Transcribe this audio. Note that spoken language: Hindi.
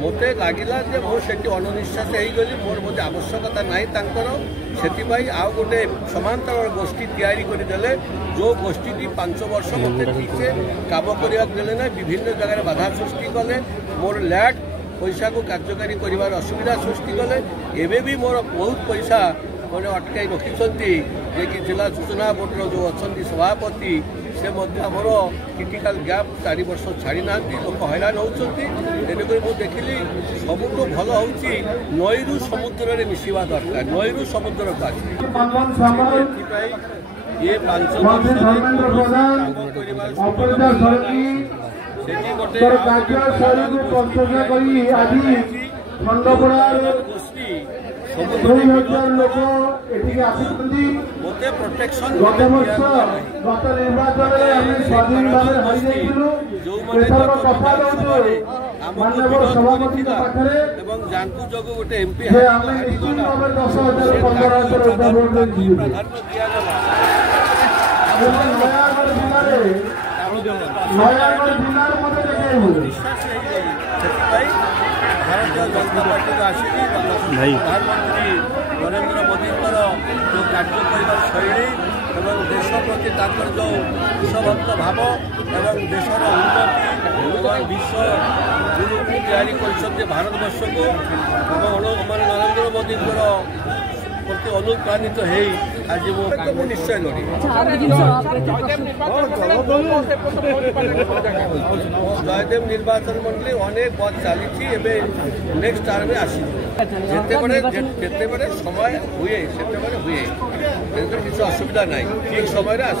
मत लगला मुझे अणुनिश्वास होगली मोर बोधे आवश्यकता ना से आउ गोटे समांतर गोष्ठी तैयारी जो गोष्ठी 5 वर्ष मत ठीक से काम करने ना विभिन्न जगह बाधा सृष्टि कले मोर लैट पैसा को कार्यकारी कर असुविधा सृष्टि कले एवं भी मोर बहुत पैसा मैंने अटकाई रखिंट कि जिला सूचना बोर्डर जो अच्छा सभापति से मोर क्रिटिकल गैप 4 वर्ष छाड़ी ना लोक हैरान होती तेणुक मुझे देखिली सबुठ भल हूँ नईरू समुद्र में मिसवा दरकार नईरू समुद्र को ये 5 मते प्रोटेक्शन जानकू जो गोटे एमपी भारतीय जनता पार्टी को आसिकी प्रधानमंत्री नरेंद्र मोदी जो कार्य कर शैली एवं देश प्रति जो विश्वभक्त भाव एवं देशर उन्नति विश्व गुरु तैयारी कर भारतवर्ष को नरेंद्र मोदी प्रति अनुप्राणित है आज मुझे निश्चय लड़ी जयदेव निर्वाचन मंडली अनेक बद चली नेक्स्ट टर्म आसी जिते समय हुए किसी असुविधा ना ठीक समय आस।